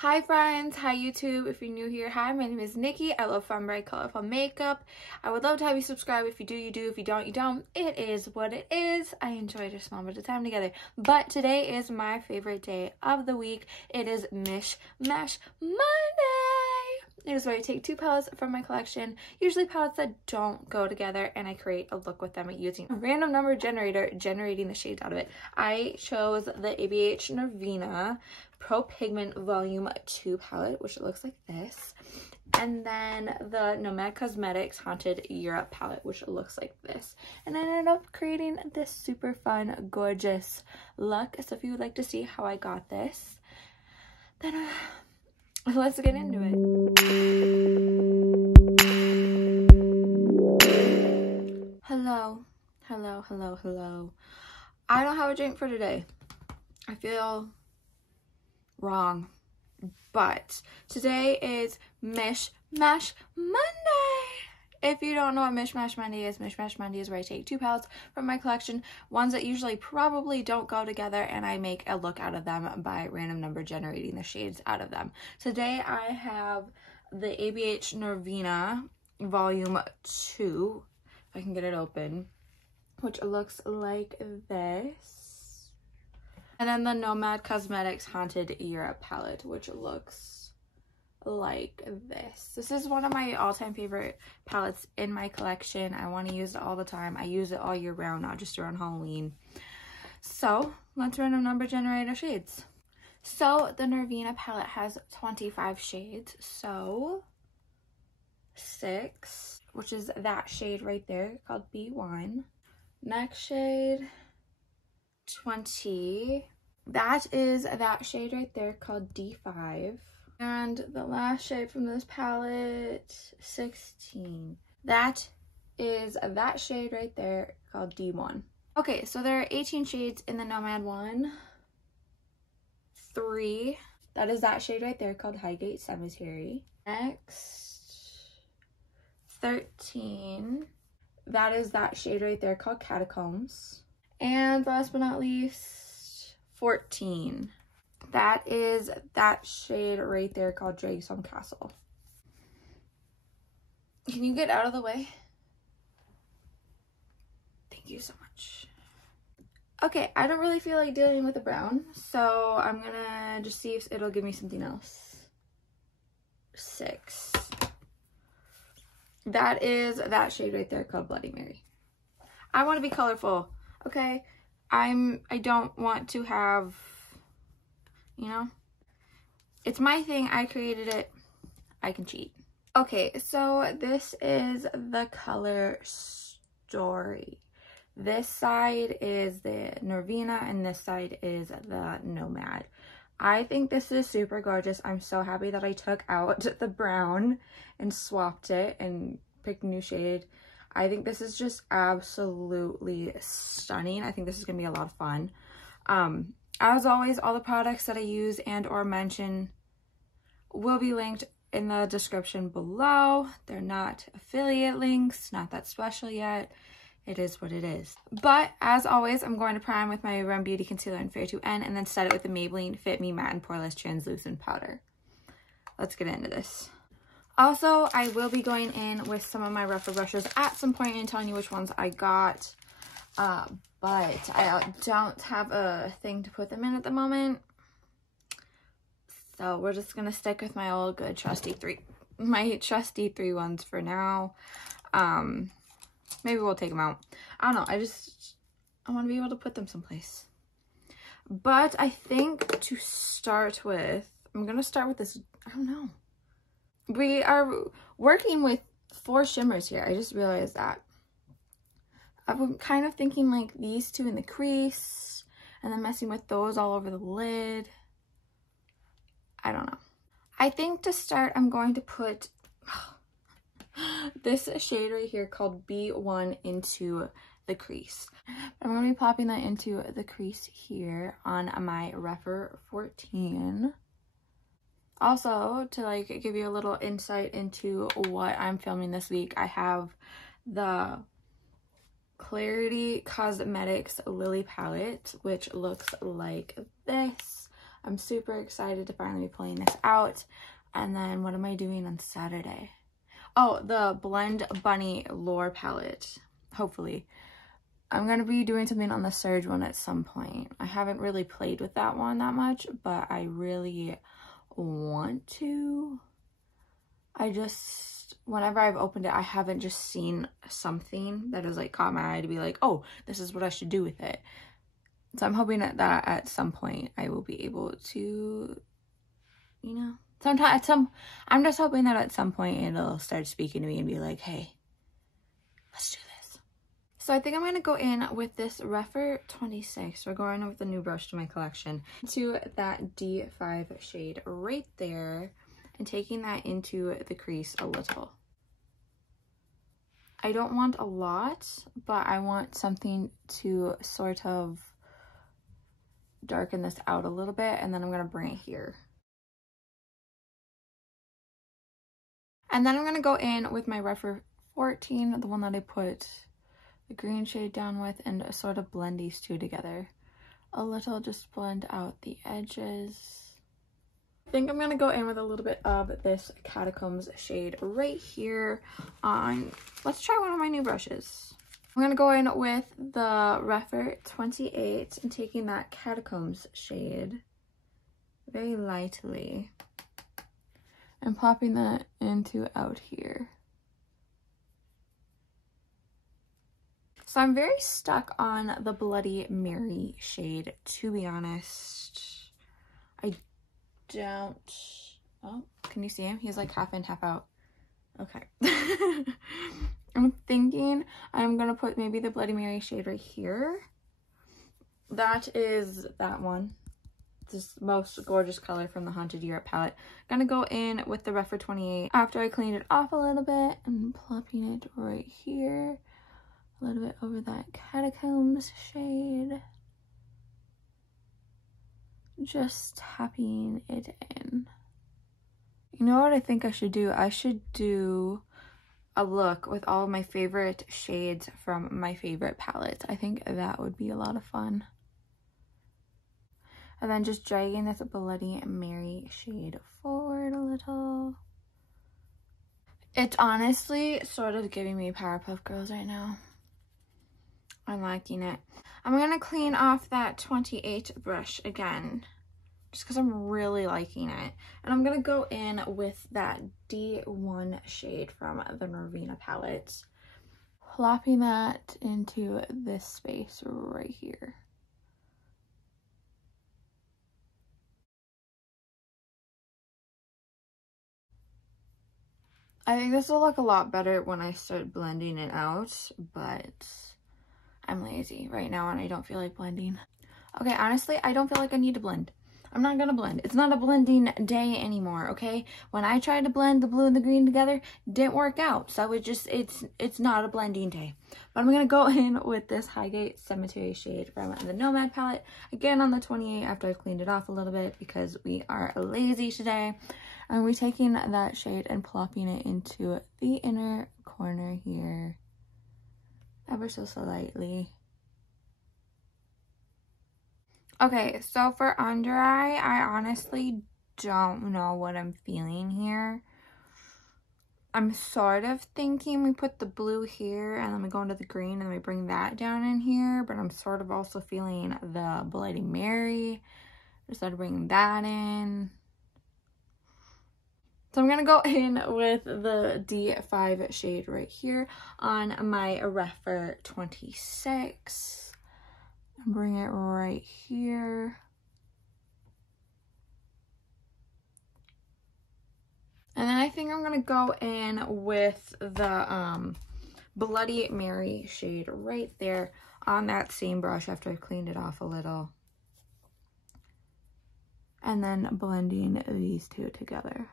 Hi friends, hi YouTube. If you're new here, hi, my name is Nikki. I love fun, bright, colorful makeup. I would love to have you subscribe. If you do, you do. If you don't, you don't. It is what it is. I enjoyed a small bit of time together. But today is my favorite day of the week. It is Mish Mash Monday. It is where I take two palettes from my collection, usually palettes that don't go together, and I create a look with them using a random number generator, generating the shades out of it. I chose the ABH Norvina Pro Pigment Volume 2 palette, which looks like this. And then the Nomad Cosmetics Haunted Europe palette, which looks like this. And I ended up creating this super fun, gorgeous look. So if you would like to see how I got this, then let's get into it. Hello. I don't have a drink for today. I feel wrong, but today is Mish Mash Monday. If you don't know what Mish Mash Monday is where I take two palettes from my collection, ones that usually probably don't go together, and I make a look out of them by random number generating the shades out of them. Today I have the ABH Norvina Volume 2, if I can get it open, which looks like this. And then the Nomad Cosmetics Haunted Europe palette, which looks like this. This is one of my all-time favorite palettes in my collection. I want to use it all the time. I use it all year round, not just around Halloween. So let's random number generate our shades. So the Norvina palette has 25 shades. So 6, which is that shade right there, called B1. Next shade, 20. That is that shade right there, called D5. And the last shade from this palette, 16. That is that shade right there, called D1. Okay, so there are 18 shades in the Nomad one. 3. That is that shade right there, called Highgate Cemetery. Next, 13. That is that shade right there, called Catacombs. And last but not least, 14. That is that shade right there, called Dragstone Castle. Can you get out of the way? Thank you so much. Okay, I don't really feel like dealing with the brown, so I'm gonna just see if it'll give me something else. 6. That is that shade right there, called Bloody Mary. I want to be colorful, okay? I don't want to have, you know, it's my thing. I created it. I can cheat. Okay, so this is the color story. This side is the Norvina and this side is the Nomad. I think this is super gorgeous. I'm so happy that I took out the brown and swapped it and picked a new shade. I think this is just absolutely stunning. I think this is gonna be a lot of fun. As always, all the products that I use and or mention will be linked in the description below. They're not affiliate links, not that special yet. It is what it is. But as always, I'm going to prime with my Rem Beauty Concealer in Fair 2N and then set it with the Maybelline Fit Me Matte and Poreless Translucent Powder. Let's get into this. Also, I will be going in with some of my rougher brushes at some point and telling you which ones I got. But I don't have a thing to put them in at the moment. So we're just going to stick with my old good trusty three ones for now. Maybe we'll take them out. I don't know. I want to be able to put them someplace. But I think to start with, I'm going to start with this. I don't know. We are working with 4 shimmers here. I just realized that. I'm kind of thinking like these two in the crease and then messing with those all over the lid. I don't know. I think to start, I'm going to put this shade right here called B1 into the crease. I'm going to be popping that into the crease here on my Refer 14. Also, to like give you a little insight into what I'm filming this week, I have the Clarity Cosmetics Lily palette, which looks like this. I'm super excited to finally be pulling this out. And then what am I doing on Saturday? Oh, the Blend Bunny Lore palette, hopefully. I'm going to be doing something on the Surge one at some point. I haven't really played with that one that much, but I really want to. I just, whenever I've opened it, I haven't just seen something that has like caught my eye to be like, oh, this is what I should do with it. So I'm hoping that at some point I will be able to, you know, I'm just hoping that at some point it'll start speaking to me and be like, hey, let's do this. So I think I'm going to go in with this Refer 26. We're going with a new brush to my collection. To that D5 shade right there and taking that into the crease a little. I don't want a lot, but I want something to sort of darken this out a little bit, and then I'm going to bring it here. And then I'm going to go in with my Refer 14, the one that I put the green shade down with, and sort of blend these two together a little, just blend out the edges. I think I'm going to go in with a little bit of this Catacombs shade right here on, let's try one of my new brushes. I'm going to go in with the Refer 28 and taking that Catacombs shade very lightly and plopping that into out here. So I'm very stuck on the Bloody Mary shade, to be honest. I don't, oh, can you see him? He's like half in, half out. Okay. I'm thinking I'm gonna put maybe the Bloody Mary shade right here. That is that one. This most gorgeous color from the Haunted Europe palette. Gonna go in with the Refer 28 after I cleaned it off a little bit and plopping it right here. A little bit over that Catacombs shade. Just tapping it in. You know what I think I should do? I should do a look with all of my favorite shades from my favorite palettes. I think that would be a lot of fun. And then just dragging this Bloody Mary shade forward a little. It's honestly sort of giving me Powerpuff Girls right now. I'm liking it. I'm going to clean off that 28 brush again, just because I'm really liking it. And I'm going to go in with that D1 shade from the Norvina palette, plopping that into this space right here. I think this will look a lot better when I start blending it out, but I'm lazy right now and I don't feel like blending. Okay, honestly, I don't feel like I need to blend. I'm not gonna blend. It's not a blending day anymore, okay? When I tried to blend the blue and the green together, it didn't work out. So it's not a blending day. But I'm gonna go in with this Highgate Cemetery shade from the Nomad palette. Again on the 28 after I've cleaned it off a little bit because we are lazy today. And we're taking that shade and plopping it into the inner corner here. Ever so slightly. Okay, so for under eye, I honestly don't know what I'm feeling here. I'm sort of thinking we put the blue here and then we go into the green and we bring that down in here, but I'm sort of also feeling the Bloody Mary. Just sort of bring that in. So I'm going to go in with the D5 shade right here on my Refer 26. And bring it right here. And then I think I'm going to go in with the Bloody Mary shade right there on that same brush after I've cleaned it off a little. And then blending these two together.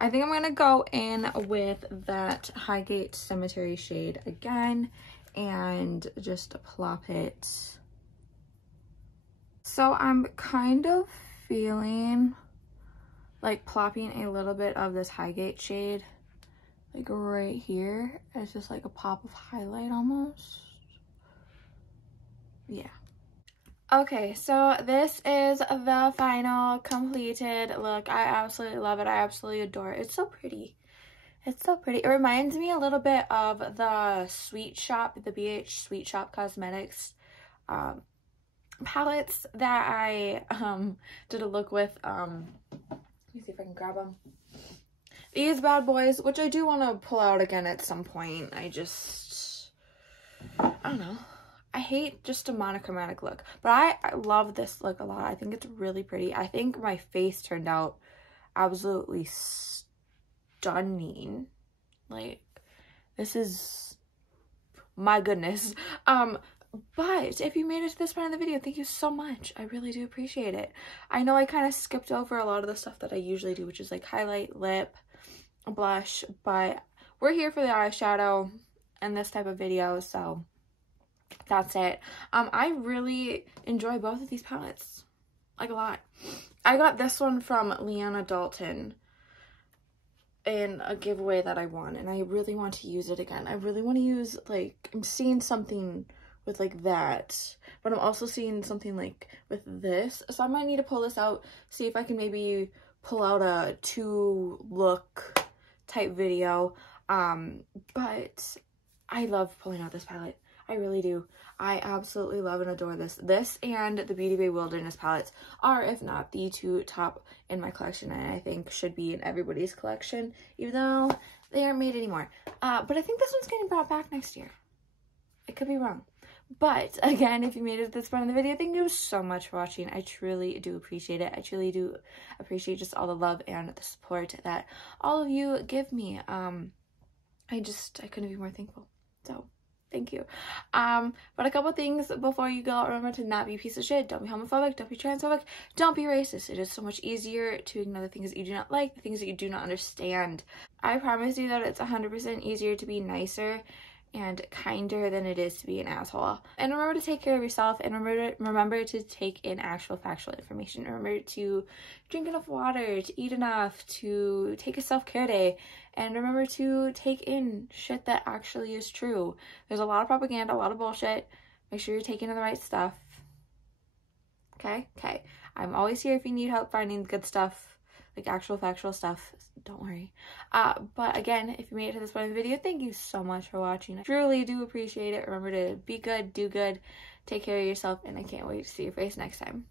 I think I'm going to go in with that Highgate Cemetery shade again and just plop it. So I'm kind of feeling like plopping a little bit of this Highgate shade like right here. It's just like a pop of highlight almost. Yeah. Okay, so this is the final completed look. I absolutely love it. I absolutely adore it. It's so pretty. It's so pretty. It reminds me a little bit of the Sweet Shop, the BH Sweet Shop Cosmetics palettes that I did a look with. Let me see if I can grab them. These bad boys, which I do want to pull out again at some point. I don't know. I hate just a monochromatic look, but I love this look a lot. I think it's really pretty. I think my face turned out absolutely stunning. Like, this is, my goodness. But if you made it to this point of the video, thank you so much. I really do appreciate it. I know I kind of skipped over a lot of the stuff that I usually do, which is like highlight, lip, blush, but we're here for the eyeshadow and this type of video, so that's it. I really enjoy both of these palettes, like, a lot. I got this one from Leanna Dalton in a giveaway that I won, and I really want to use it again. I really want to use, like, I'm seeing something with like that, but I'm also seeing something like with this, so I might need to pull this out, see if I can maybe pull out a 2-look type video. But I love pulling out this palette. I really do. I absolutely love and adore this. This and the Beauty Bay Wilderness palettes are, if not the 2 top in my collection, and I think should be in everybody's collection, even though they aren't made anymore. But I think this one's getting brought back next year. I could be wrong. But again, if you made it to this point in the video, thank you so much for watching. I truly do appreciate it. I truly do appreciate just all the love and the support that all of you give me. I couldn't be more thankful. So thank you. But a couple things before you go. Remember to not be a piece of shit. Don't be homophobic. Don't be transphobic. Don't be racist. It is so much easier to ignore the things that you do not like, the things that you do not understand. I promise you that it's 100% easier to be nicer and kinder than it is to be an asshole. And remember to take care of yourself, and remember to take in actual factual information. Remember to drink enough water, to eat enough, to take a self-care day, and remember to take in shit that actually is true. There's a lot of propaganda, a lot of bullshit. Make sure you're taking in the right stuff. Okay? I'm always here if you need help finding good stuff, like actual factual stuff. Don't worry. But again, if you made it to this point of the video, thank you so much for watching. I truly do appreciate it. Remember to be good, do good, take care of yourself, and I can't wait to see your face next time.